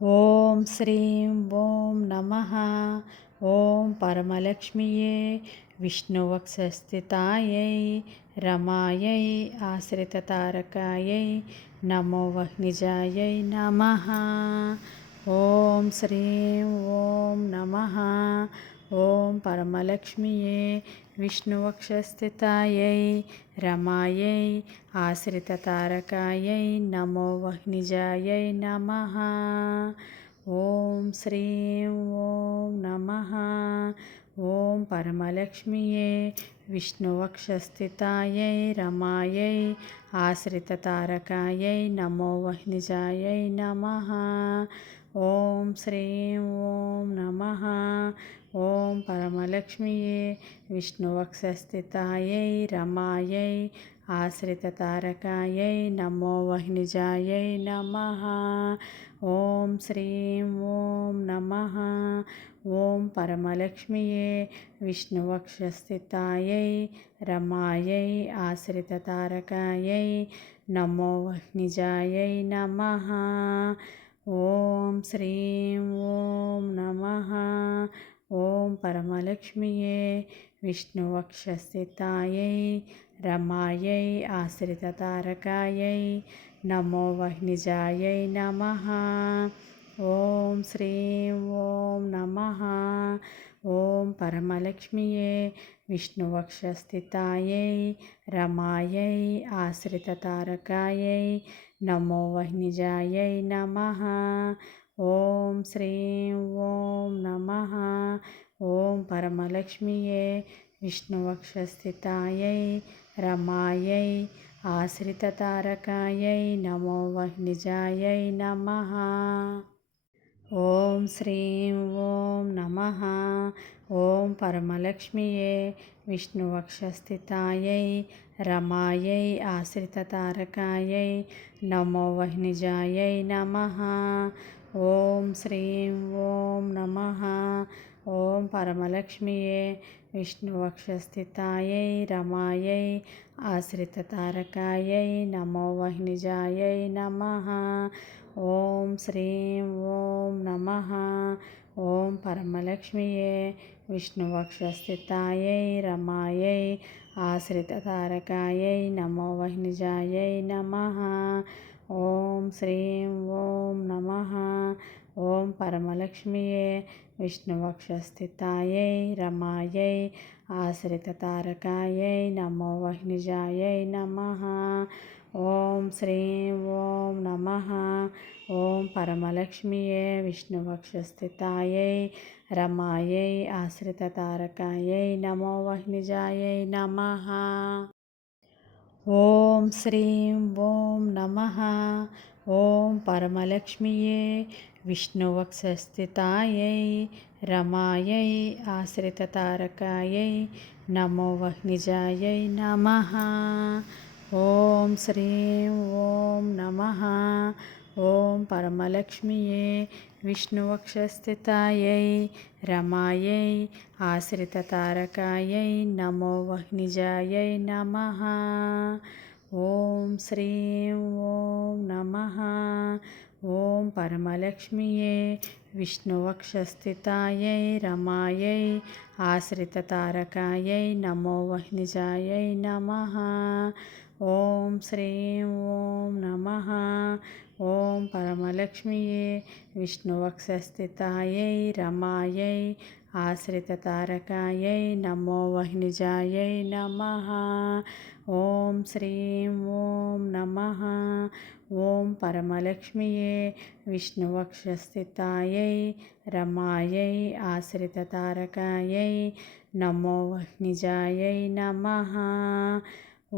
ఓం శ్రీం ఓం నమః. ఓం పరమలక్ష్మియే విష్ణువక్షస్థితాయై రమాయై ఆశ్రితతారకాయై నమో వహ్నిజాయై నమః. ఓం శ్రీం ఓం నమః. ఓం పరమలక్ష్మియే విష్ణువక్షస్థితాయై రమాయై ఆశ్రితతారకాయై నమో వహ్నిజాయై నమః. ఓం శ్రీం ఓం నమః. ఓం పరమలక్ష్మియే విష్ణువక్షస్థితాయై రమాయై ఆశ్రితతారకాయై నమో వహ్నిజాయై నమః. ఓం శ్రీం ఓం నమః. ఓం పరమలక్ష్మియే విష్ణువక్షస్థితాయై రమాయై ఆశ్రితతారకాయై నమో వహ్నిజాయై నమః. ఓం శ్రీం ఓం నమః. ఓం పరమలక్ష్మియే విష్ణువక్షస్థితాయై రమాయై ఆశ్రితతారకాయై నమో వహ్నిజాయై నమః. ఓం శ్రీం ఓం నమః. ఓం పరమలక్ష్మియే విష్ణువక్షస్థితాయై రమాయై ఆశ్రితతారకాయై నమో వహ్నిజాయై నమః. ఓం శ్రీం ఓం నమః. ఓం పరమలక్ష్మియే విష్ణువక్షస్థితాయై రమాయై ఆశ్రితతారకాయై నమో వహ్నిజాయై నమః. ఓం శ్రీం ఓం నమః. ఓం పరమలక్ష్మియే విష్ణువక్షస్థితాయై రమాయై ఆశ్రితతారకాయై నమో వహ్నిజాయై నమః. ఓం శ్రీం ఓం నమః. ఓం పరమలక్ష్మియే విష్ణువక్షస్థితాయై రమాయై ఆశ్రితతారకాయై నమో వహ్నిజాయై నమః. ఓం శ్రీం ఓం నమః. ఓం పరమలక్ష్మియే విష్ణువక్షస్థితాయై రమాయై ఆశ్రితతారకాయై నమో వహ్నిజాయై నమః. ఓం శ్రీం ఓం నమః. ఓం పరమలక్ష్మియే విష్ణువక్షస్థితాయై రమాయై ఆశ్రితతారకాయై నమో వహ్నిజాయై నమః. ఓం శ్రీం ఓం నమః. ఓం పరమలక్ష్మియే విష్ణువక్షస్థితాయై రమాయై ఆశ్రితతారకాయై నమో వహ్నిజాయై నమః. ఓం శ్రీం ఓం నమః. ఓం పరమలక్ష్మియే విష్ణువక్షస్థితాయై రమాయై ఆశ్రితతారకాయై నమో వహ్నిజాయై నమః. ఓం శ్రీం ఓం నమః. ఓం పరమలక్ష్మియే విష్ణువక్షస్థితాయై రమాయై ఆశ్రితతారకాయై నమో వహ్నిజాయై నమః. ఓం శ్రీం ఓం నమః. ఓం పరమలక్ష్మియే విష్ణువక్షస్థితాయై రమాయై ఆశ్రితతారకాయై నమో వహ్నిజాయై నమః. ఓం శ్రీం ఓం నమః. ఓం పరమలక్ష్మియే విష్ణువక్షస్థితాయై రమాయై ఆశ్రితతారకాయై నమో వహ్నిజాయై నమః. ఓం శ్రీం ఓం నమః. ఓం పరమలక్ష్మియే విష్ణువక్షస్థితాయై రమాయై ఆశ్రితతారకాయై నమో వహ్నిజాయై నమః. ఓం శ్రీం ఓం నమః. ఓం పరమలక్ష్మియే విష్ణువక్షస్థితాయై రమాయై ఆశ్రితతారకాయై నమో వహ్నిజాయై నమః.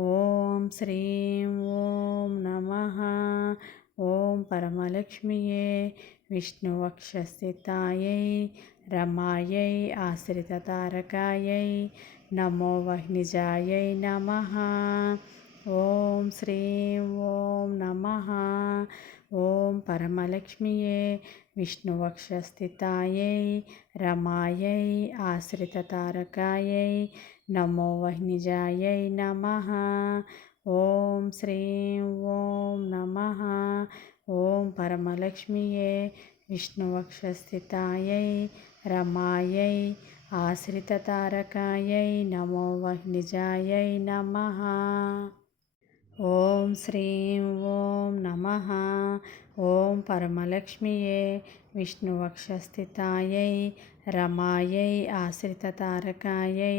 ఓం శ్రీం ఓం నమః. ఓం పరమలక్ష్మియే విష్ణువక్షస్థితాయై రమాయై ఆశ్రితతారకాయై నమో వహ్నిజాయై నమః. ఓం శ్రీం ఓం నమః. ఓం పరమలక్ష్మియే విష్ణువక్షస్థితాయై రమాయై ఆశ్రితతారకాయై నమో వహ్నిజాయై నమః. ఓం శ్రీం ఓం నమః. ఓం పరమలక్ష్మియే విష్ణువక్షస్థితాయై రమాయై ఆశ్రితతారకాయై నమో వహ్నిజాయై నమః. ఓం శ్రీం ఓం నమః. ఓం పరమలక్ష్మియే విష్ణువక్షస్థితాయై రమాయై ఆశ్రితతారకాయై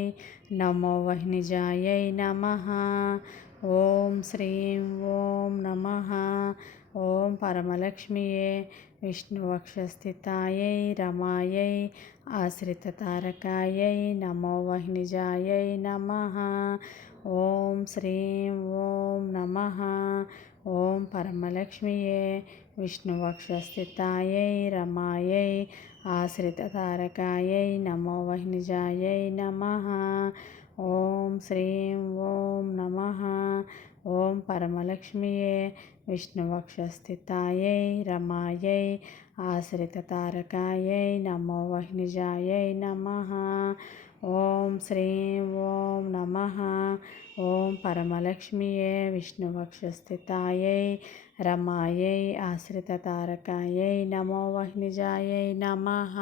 నమో వహ్నిజాయై నమః. ఓం శ్రీం ఓం నమః. ఓం పరమలక్ష్మియే విష్ణువక్షస్థితాయై రమాయై ఆశ్రితతారకాయై నమో వహ్నిజాయై నమః. ఓం శ్రీం ఓం నమః. ఓం పరమలక్ష్మియే విష్ణువక్షస్థితాయై రమాయై ఆశ్రితతారకాయై నమో వహ్నిజాయై నమః. ఓం శ్రీం ఓం నమః. ఓం పరమలక్ష్మియే విష్ణువక్షస్థితాయై రమాయై ఆశ్రితతారకాయై నమో వహ్నిజాయై నమః. ఓం శ్రీం ఓం నమః. ఓం పరమలక్ష్మియే విష్ణువక్షస్థితాయై రమాయై ఆశ్రితతారకాయై నమో వహ్నిజాయై నమః.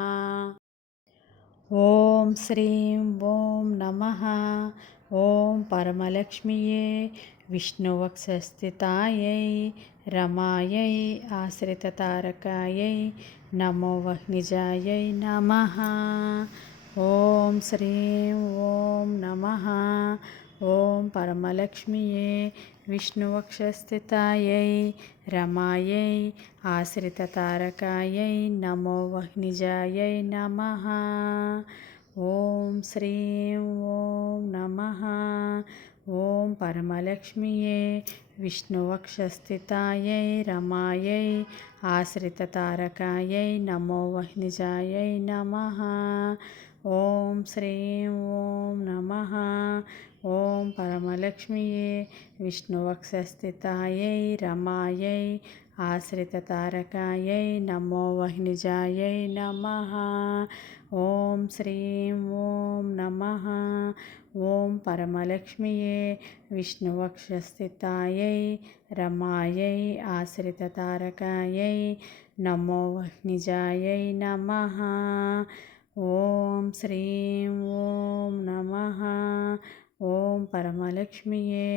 ఓం శ్రీం ఓం నమః. ఓం పరమలక్ష్మియే విష్ణువక్షస్థితాయై రమాయై ఆశ్రితతారకాయై నమో వహ్నిజాయై నమః. ఓం శ్రీం ఓం నమః. ఓం పరమలక్ష్మియే విష్ణువక్షస్థితాయై రమాయై ఆశ్రితతారకాయై నమో వహ్నిజాయై నమః. ఓం శ్రీం ఓం నమః. ఓం పరమలక్ష్మియే విష్ణువక్షస్థితాయై రమాయై ఆశ్రితతారకాయై నమో వహ్నిజాయై నమః. ఓం శ్రీం ఓం నమః. ఓం పరమలక్ష్మియే విష్ణువక్షస్థితాయై రమాయై ఆశ్రితతారకాయై నమో వహ్నిజాయై నమః. ఓం శ్రీం ఓం నమః. ఓం పరమలక్ష్మియే విష్ణువక్షస్థితాయై రమాయై ఆశ్రితతారకాయై నమో వహ్నిజాయై నమః. ఓం శ్రీం ఓం నమః. ఓం పరమలక్ష్మియే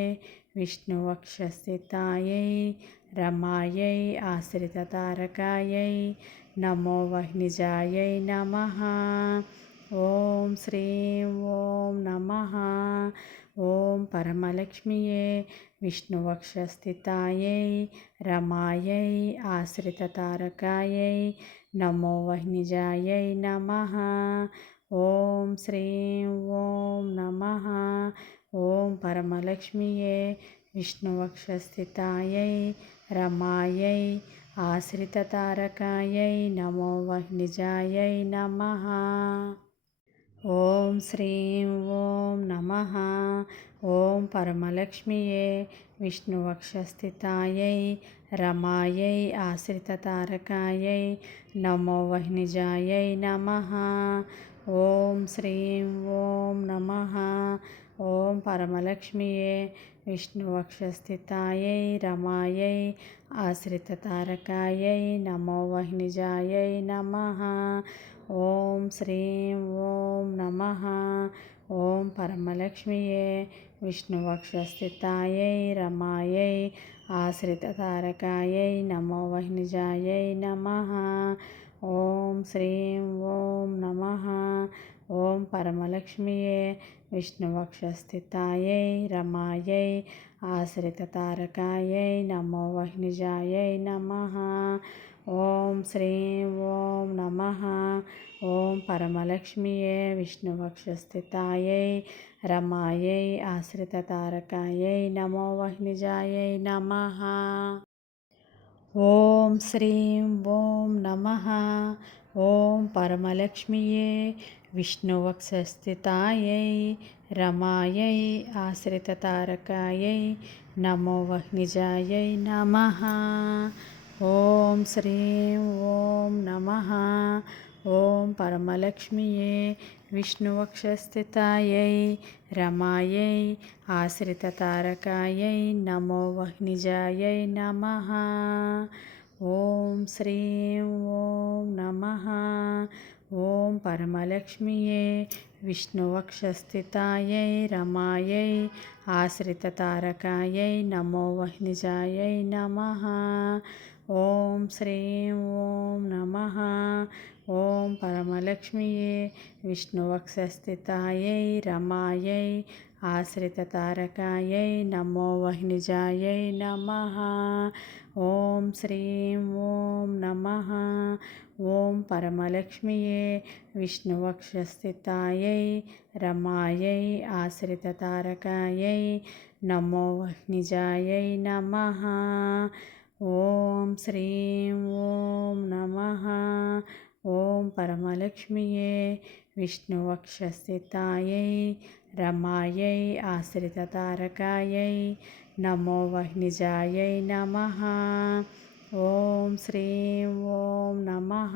విష్ణువక్షస్థితాయై రమాయై ఆశ్రితతారకాయై నమో వహ్నిజాయై నమః. ఓం శ్రీం ఓం నమః. ఓం పరమలక్ష్మియే విష్ణువక్షస్థితాయై రమాయై ఆశ్రితతారకాయై నమో వహ్నిజాయై నమః. ఓం శ్రీం ఓం నమః. ఓం పరమలక్ష్మియే విష్ణువక్షస్థితాయై రమాయై ఆశ్రితతారకాయై నమో వహ్నిజాయై నమః. ఓం శ్రీం ఓం నమః. ఓం పరమలక్ష్మియే విష్ణువక్షస్థితాయై రమాయై ఆశ్రితతారకాయై నమో వహ్నిజాయై నమః. ఓం శ్రీం ఓం నమః. ఓం పరమలక్ష్మియే విష్ణువక్షస్థితాయై రమాయై ఆశ్రితతారకాయై నమో వహ్నిజాయై నమః. ఓం శ్రీం ఓం నమః. ఓం పరమలక్ష్మియే విష్ణువక్షస్థితాయై రమాయై ఆశ్రితతారకాయై నమో వహ్నిజాయై నమః. ఓం శ్రీం ఓం నమః. ఓం పరమలక్ష్మియే విష్ణువక్షస్థితాయై రమాయై ఆశ్రితతారకాయై నమో వహ్నిజాయై నమః. ఓం శ్రీం ఓం నమః. ఓం పరమలక్ష్మియే విష్ణువక్షస్థితాయై రమాయై ఆశ్రితతారకాయై నమో వహ్నిజాయై నమః. ఓం శ్రీం ఓం నమః. ఓం పరమలక్ష్మియే విష్ణువక్షస్థితాయై రమాయై ఆశ్రితతారకాయై నమో వహ్నిజాయై నమః. ఓం శ్రీం ఓం నమః. ఓం పరమలక్ష్మియే విష్ణువక్షస్థితాయై రమాయై ఆశ్రితతారకాయై నమో వహ్నిజాయై నమః. ఓం శ్రీం ఓం నమః. ఓం పరమలక్ష్మియే విష్ణువక్షస్థితాయై రమాయై ఆశ్రితతారకాయై నమో వహ్నిజాయై నమః. ఓం శ్రీం ఓం నమః. ఓం పరమలక్ష్మియే విష్ణువక్షస్థితాయై రమాయై ఆశ్రితతారకాయై నమో వహ్నిజాయై నమః. ఓం శ్రీం ఓం నమః. ఓం పరమలక్ష్మియే విష్ణువక్షస్థితాయై రమాయై ఆశ్రితతారకాయై నమో వహ్నిజాయై నమః. ఓం శ్రీం ఓం నమః. ఓం పరమలక్ష్మియే విష్ణువక్షస్థితాయై రమాయై ఆశ్రితతారకాయై నమో వహ్నిజాయై నమః. ఓం శ్రీం ఓం నమః.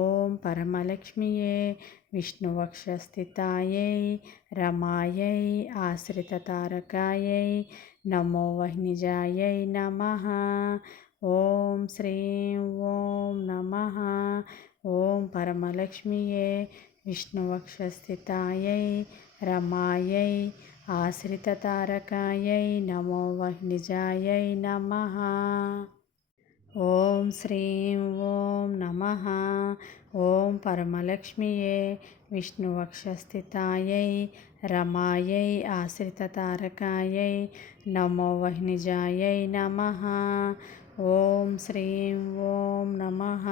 ఓం పరమలక్ష్మియే విష్ణువక్షస్థితాయై రమాయై ఆశ్రితతారకాయై నమో వహ్నిజాయై నమః. ఓం శ్రీం ఓం నమః. ఓం పరమలక్ష్మియే విష్ణువక్షస్థితాయై రమాయై ఆశ్రితతారకాయై నమో వహ్నిజాయై నమః. ఓం శ్రీం ఓం నమః. ఓం పరమలక్ష్మియే విష్ణువక్షస్థితాయై రమాయై ఆశ్రితతారకాయై నమో వహ్నిజాయై నమః. ఓం శ్రీం ఓం నమః.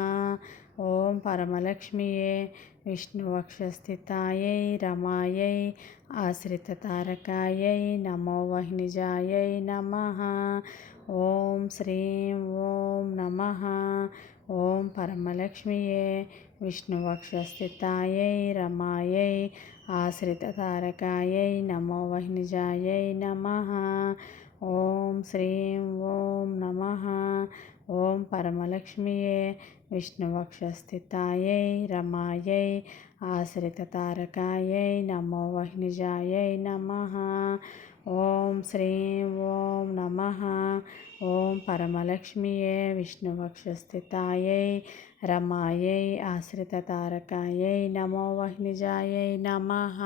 ఓం పరమలక్ష్మియే విష్ణువక్షస్థితాయై రమాయై ఆశ్రితతారకాయై నమో వహ్నిజాయై నమః. ఓం శ్రీం ఓం నమః. ఓం పరమలక్ష్మియే విష్ణువక్షస్థితాయై రమాయై ఆశ్రితతారకాయై నమో వహ్నిజాయై నమః. ఓం శ్రీం ఓం నమః. ఓం పరమలక్ష్మియే విష్ణువక్షస్థితాయై రమాయై ఆశ్రితతారకాయై నమో వహ్నిజాయై నమః. ఓం శ్రీం ఓం నమః. ఓం పరమలక్ష్మియే విష్ణువక్షస్థితాయై రమాయై ఆశ్రితతారకాయై నమో వహ్నిజాయై నమః.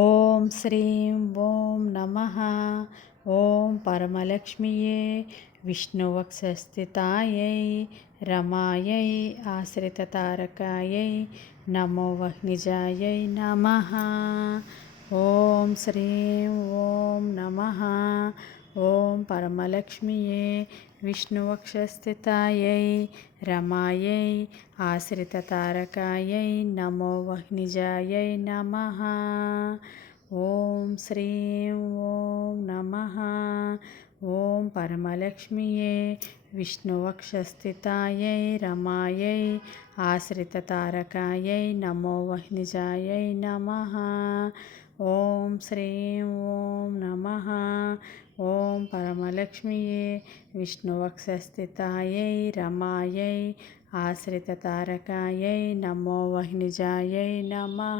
ఓం శ్రీం ఓం నమః. ఓం పరమలక్ష్మియే విష్ణువక్షస్థితాయై రమాయై ఆశ్రితతారకాయై నమో వహ్నిజాయై నమః. ఓం శ్రీం ఓం నమః. ఓం పరమలక్ష్మియే విష్ణువక్షస్థితాయై రమాయై ఆశ్రితతారకాయై నమో వహ్నిజాయై నమః. ఓం శ్రీం ఓం నమః. ఓం పరమలక్ష్మియే విష్ణువక్షస్థితాయై రమాయై ఆశ్రితతారకాయై నమో వహ్నిజాయై నమః. ఓం శ్రీం ఓం నమః. ఓం పరమలక్ష్మియే విష్ణువక్షస్థితాయై రమాయై ఆశ్రితతారకాయై నమో వహ్నిజాయై నమః.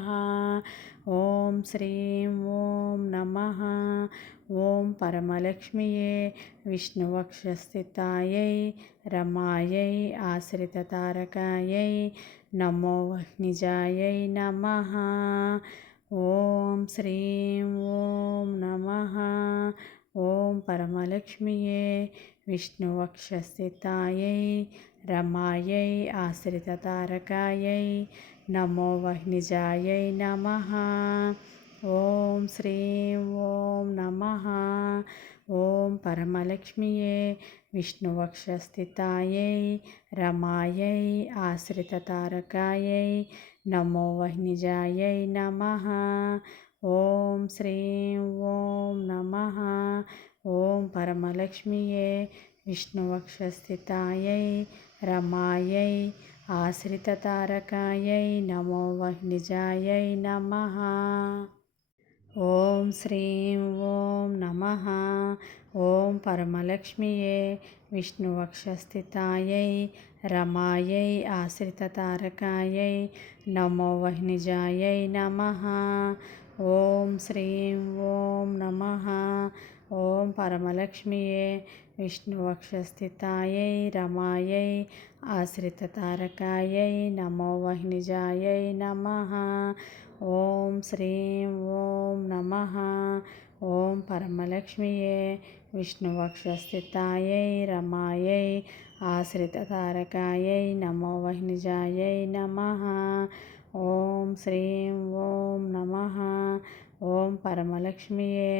ఓం శ్రీం ఓం నమః. ఓం పరమలక్ష్మియే విష్ణువక్షస్థితాయై రమాయై ఆశ్రితతారకాయై నమో వహ్నిజాయై నమః. ఓం శ్రీం ఓం నమః. ఓం పరమలక్ష్మియే విష్ణువక్షస్థితాయై రమాయై ఆశ్రితతారకాయై నమో వహ్నిజాయై నమః. ఓం శ్రీం ఓం నమః. ఓం పరమలక్ష్మియే విష్ణువక్షస్థితాయై రమాయై ఆశ్రితతారకాయై నమో వహ్నిజాయై నమః. ఓం శ్రీం ఓం నమః. ఓం పరమలక్ష్మియే విష్ణువక్షస్థితాయై రమాయై ఆశ్రితతారకాయై నమో వహ్నిజాయై నమః. ఓం శ్రీం ఓం నమః. ఓం పరమలక్ష్మియే విష్ణువక్షస్థితాయై రమాయై ఆశ్రితతారకాయై నమో వహ్నిజాయై నమః. ఓం శ్రీం ఓం నమః. ఓం పరమలక్ష్మియే విష్ణువక్షస్థితాయై రమాయై ఆశ్రితతారకాయై నమో వహ్నిజాయై నమః. ఓం శ్రీం ఓం నమః. ఓం పరమలక్ష్మియే విష్ణువక్షస్థితాయై రమాయై ఆశ్రితతారకాయై నమో వహ్నిజాయై నమః. ఓం శ్రీం ఓం నమః. ఓం పరమలక్ష్మియే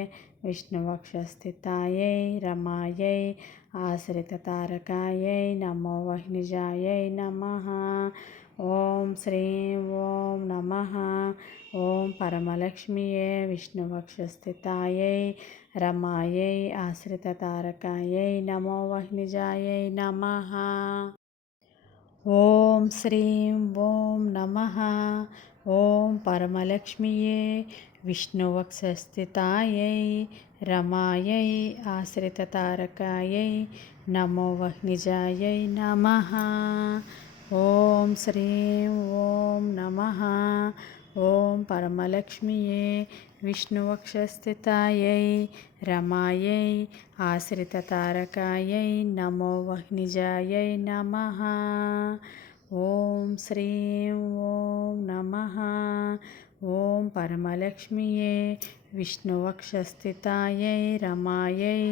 విష్ణువక్షస్థితాయై రమాయై ఆశ్రితతారకాయై నమో వహ్నిజాయై నమః. ఓం శ్రీం ఓం నమః. ఓం పరమలక్ష్మియే విష్ణువక్షస్థితాయై రమాయై ఆశ్రితతారకాయై నమో వహ్నిజాయై నమః. ఓం శ్రీం ఓం నమః. ఓం పరమలక్ష్మియే విష్ణువక్షస్థితాయై రమాయై ఆశ్రితతారకాయై నమో వహ్నిజాయై నమః. ఓం శ్రీం ఓం నమః. ఓం పరమలక్ష్మియే విష్ణువక్షస్థితాయై రమాయై ఆశ్రితతారకాయై నమో వహ్నిజాయై నమః. ఓం శ్రీం ఓం నమః. ఓం పరమలక్ష్మియే విష్ణువక్షస్థితాయై రమాయై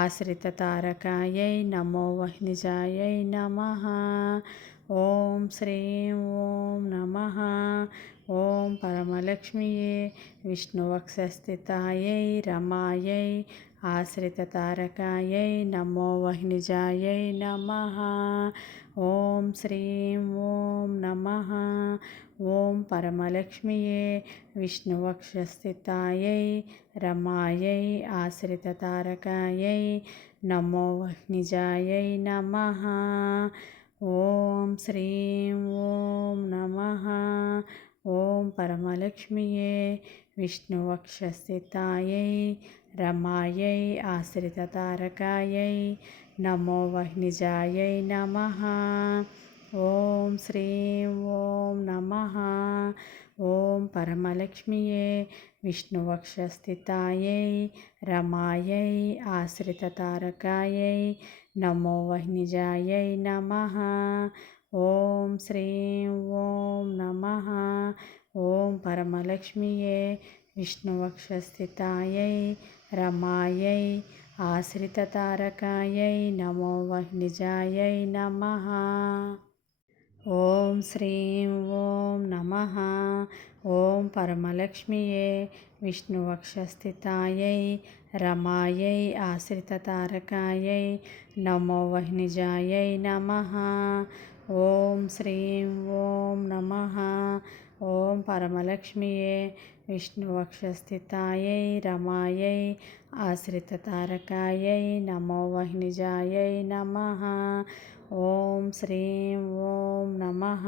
ఆశ్రితతారకాయై నమో వహ్నిజాయై నమః. ఓం శ్రీం ఓం నమః. ఓం పరమలక్ష్మియే విష్ణువక్షస్థితాయై రమాయై ఆశ్రితతారకాయై నమో వహ్నిజాయై నమః. ఓం శ్రీం ఓం నమః. ఓం పరమలక్ష్మియే విష్ణువక్షస్థితాయై రమాయై ఆశ్రితతారకాయై నమో వహ్నిజాయై నమః. ఓం శ్రీం ఓం నమః. ఓం పరమలక్ష్మియే విష్ణువక్షస్థితాయై రమాయై ఆశ్రితతారకాయై నమో వహ్నిజాయై నమః. ఓం శ్రీం ఓం నమః. ఓం పరమలక్ష్మియే విష్ణువక్షస్థితాయై రమాయై ఆశ్రితతారకాయై నమో వహ్నిజాయై నమః. ఓం శ్రీం ఓం నమః. ఓం పరమలక్ష్మియే విష్ణువక్షస్థితాయై రమాయై ఆశ్రితతారకాయై నమో వహ్నిజాయై నమః. ఓం శ్రీం ఓం నమః. ఓం పరమలక్ష్మియే విష్ణువక్షస్థితాయై రమాయై ఆశ్రితతారకాయై నమో వహ్నిజాయై నమః. ఓం శ్రీం ఓం నమః. ఓం పరమలక్ష్మియే విష్ణువక్షస్థితాయై రమాయై ఆశ్రితతారకాయై నమో వహ్నిజాయై నమః. ఓం శ్రీం ఓం నమః.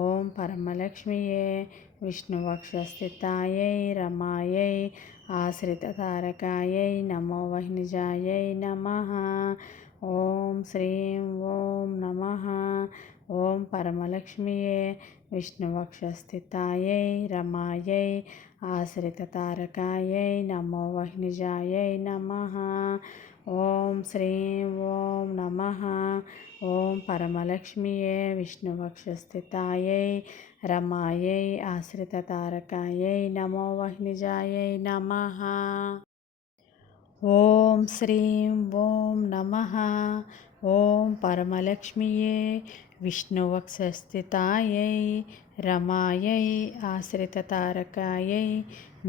ఓం పరమలక్ష్మియే విష్ణువక్షస్థితాయై రమాయై ఆశ్రితతారకాయై నమో వహ్నిజాయై నమః. ఓం శ్రీం ఓం నమః. ఓం పరమలక్ష్మియే విష్ణువక్షస్థితాయై రమాయై ఆశ్రితతారకాయై నమో వహ్నిజాయై నమః. ఓం శ్రీం ఓం నమః. ఓం పరమలక్ష్మియే విష్ణువక్షస్థితాయై రమాయై ఆశ్రితతారకాయై నమో వహ్నిజాయై నమః. ఓం శ్రీం ఓం నమః. ఓం పరమలక్ష్మియే విష్ణువక్షస్థితాయై రమాయై ఆశ్రితతారకాయై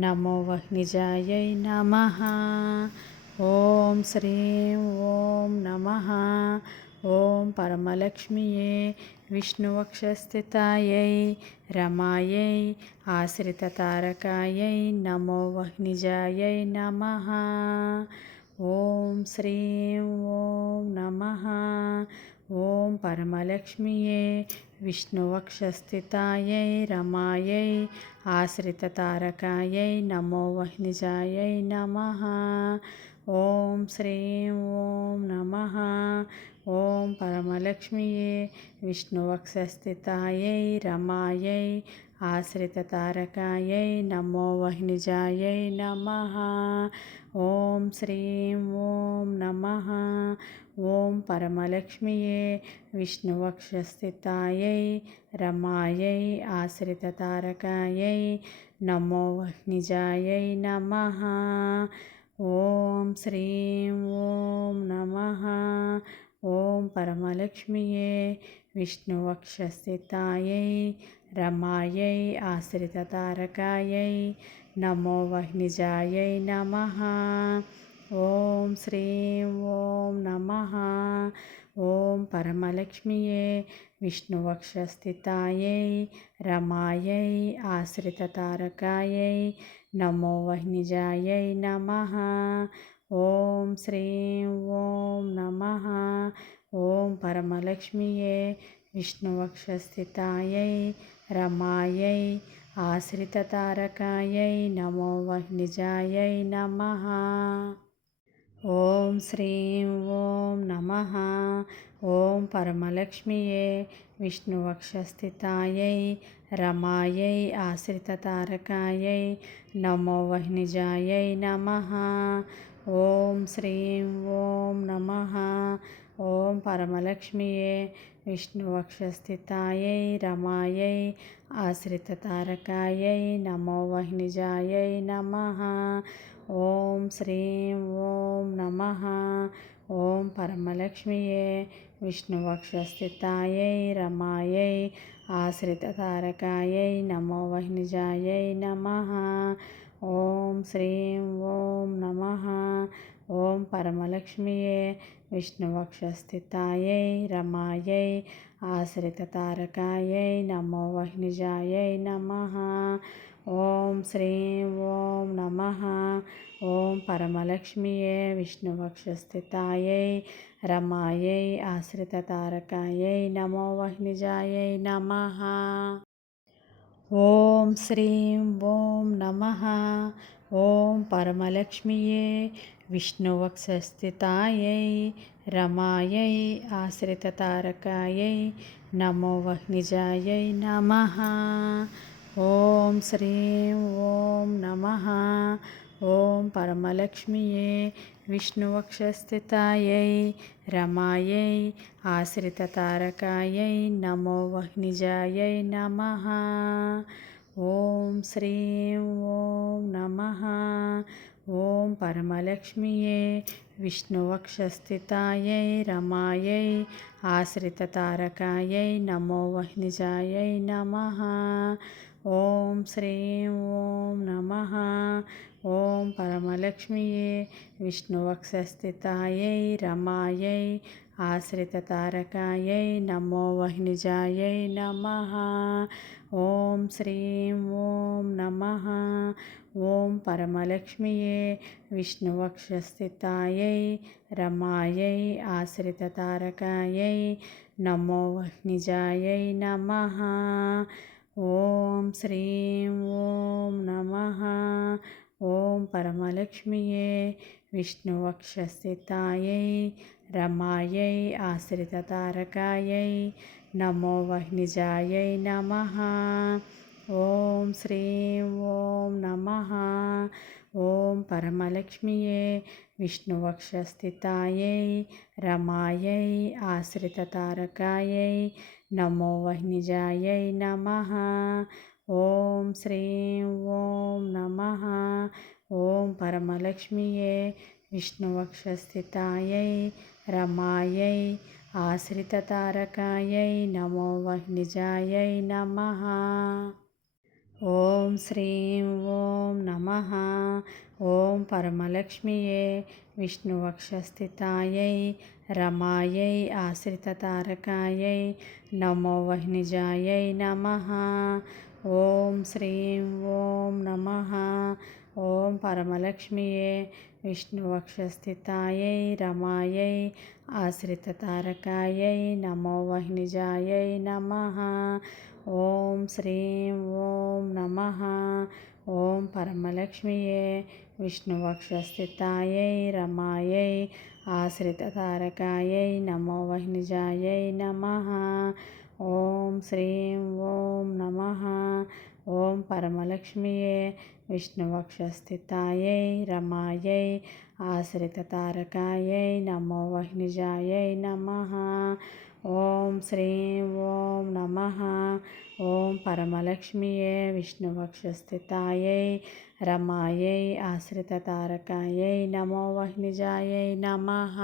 నమో వహ్నిజాయై నమః. ఓం శ్రీం ఓం నమః. ఓం పరమలక్ష్మియే విష్ణువక్షస్థితాయై రమాయై ఆశ్రితతారకాయై నమో వహ్నిజాయై నమః. ఓం శ్రీం ఓం నమః. ఓం పరమలక్ష్మియే విష్ణువక్షస్థితాయై రమాయై ఆశ్రితతారకాయై నమో వహ్నిజాయై నమః. ఓం శ్రీం ఓం నమః. ఓం పరమలక్ష్మియే విష్ణువక్షస్థితాయై రమాయై ఆశ్రితతారకాయై నమో వహ్నిజాయై నమః. ఓం శ్రీం ఓం నమః. ఓం పరమలక్ష్మియే విష్ణువక్షస్థితాయై రమాయై ఆశ్రితతారకాయై నమో వహ్నిజాయై నమః. ఓం శ్రీం ఓం నమః. ఓం పరమలక్ష్మియే విష్ణువక్షస్థితాయై రమాయై ఆశ్రితతారకాయై నమో వహ్నిజాయై నమః. ఓం శ్రీం ఓం నమః. ఓం పరమలక్ష్మియే విష్ణువక్షస్థితాయై రమాయై ఆశ్రితతారకాయై నమో వహ్నిజాయై నమః. ఓం శ్రీం ఓం నమః. ఓం పరమలక్ష్మియే విష్ణువక్షస్థితాయై రమాయై ఆశ్రితతారకాయై నమో వహ్నిజాయై నమః. ఓం శ్రీం ఓం నమః. ఓం పరమలక్ష్మియే విష్ణువక్షస్థితాయై రమాయై ఆశ్రితతారకాయై నమో వహ్నిజాయై నమః. ఓం శ్రీం ఓం నమః. ఓం పరమలక్ష్మియే విష్ణువక్షస్థితాయై రమాయై ఆశ్రితతారకాయై నమో వహ్నిజాయై నమః. ఓం శ్రీం ఓం నమః. ఓం పరమలక్ష్మియే విష్ణువక్షస్థితాయై రమాయై ఆశ్రితతారకాయై నమో వహ్నిజాయై నమః. ఓం శ్రీం ఓం నమః. ఓం పరమలక్ష్మియే విష్ణువక్షస్థితాయై రమాయై ఆశ్రితతారకాయై నమో వహ్నిజాయై నమః. ఓం శ్రీం ఓం నమః. ఓం పరమలక్ష్మియే విష్ణువక్షస్థితాయై రమాయై ఆశ్రితతారకాయై నమో వహ్నిజాయై నమః. ఓం శ్రీం ఓం నమః. ఓం పరమలక్ష్మియే విష్ణువక్షస్థితాయై రమాయై ఆశ్రితతారకాయై నమో వహ్నిజాయై నమః. ఓం శ్రీం ఓం నమః. ఓం పరమలక్ష్మియే విష్ణువక్షస్థితాయై రమాయై ఆశ్రితతారకాయై నమో వహ్నిజాయై నమః. ఓం శ్రీం ఓం నమః. ఓం పరమలక్ష్మియే విష్ణువక్షస్థితాయై రమాయై ఆశ్రితతారకాయై నమో వహ్నిజాయై నమః. ఓం శ్రీం ఓం నమః. ఓం పరమలక్ష్మియే విష్ణువక్షస్థితాయై రమాయై ఆశ్రితతారకాయై నమో వహ్నిజాయై నమః. ఓం శ్రీం ఓం నమః. ఓం పరమలక్ష్మియే విష్ణువక్షస్థితాయై రమాయై ఆశ్రితతారకాయై నమో వహ్నిజాయై నమః. ఓం శ్రీం ఓం నమః. ఓం పరమలక్ష్మియే విష్ణువక్షస్థితాయై రమాయై ఆశ్రితతారకాయై నమో వహ్నిజాయై నమః. ఓం శ్రీం ఓం నమః. ఓం పరమలక్ష్మియే విష్ణువక్షస్థితాయై రమాయై ఆశ్రితతారకాయై నమో వహ్నిజాయై నమః. ఓం శ్రీం ఓం నమః. ఓం పరమలక్ష్మియే విష్ణువక్షస్థితాయై రమాయై ఆశ్రితతారకాయై నమో వహ్నిజాయై నమః. ఓం శ్రీం ఓం నమః. ఓం పరమలక్ష్మియే విష్ణువక్షస్థితాయై రమాయై ఆశ్రితతారకాయై నమో వహ్నిజాయై నమః. ఓం శ్రీం ఓం నమః. ఓం పరమలక్ష్మియే విష్ణువక్షస్థితాయై రమాయై ఆశ్రితతారకాయై నమో వహ్నిజాయై నమః. ఓం శ్రీం ఓం నమః. ఓం పరమలక్ష్మియే విష్ణువక్షస్థితాయై రమాయై ఆశ్రితతారకాయై నమో వహ్నిజాయై నమః. ఓం శ్రీం ఓం నమః. ఓం పరమలక్ష్మియే విష్ణువక్షస్థితాయై రమాయై ఆశ్రితతారకాయై నమో వహ్నిజాయై నమః. ఓం శ్రీం ఓం నమః. ఓం పరమలక్ష్మియే విష్ణువక్షస్థితాయై రమాయై ఆశ్రితతారకాయై నమో వహ్నిజాయై నమః.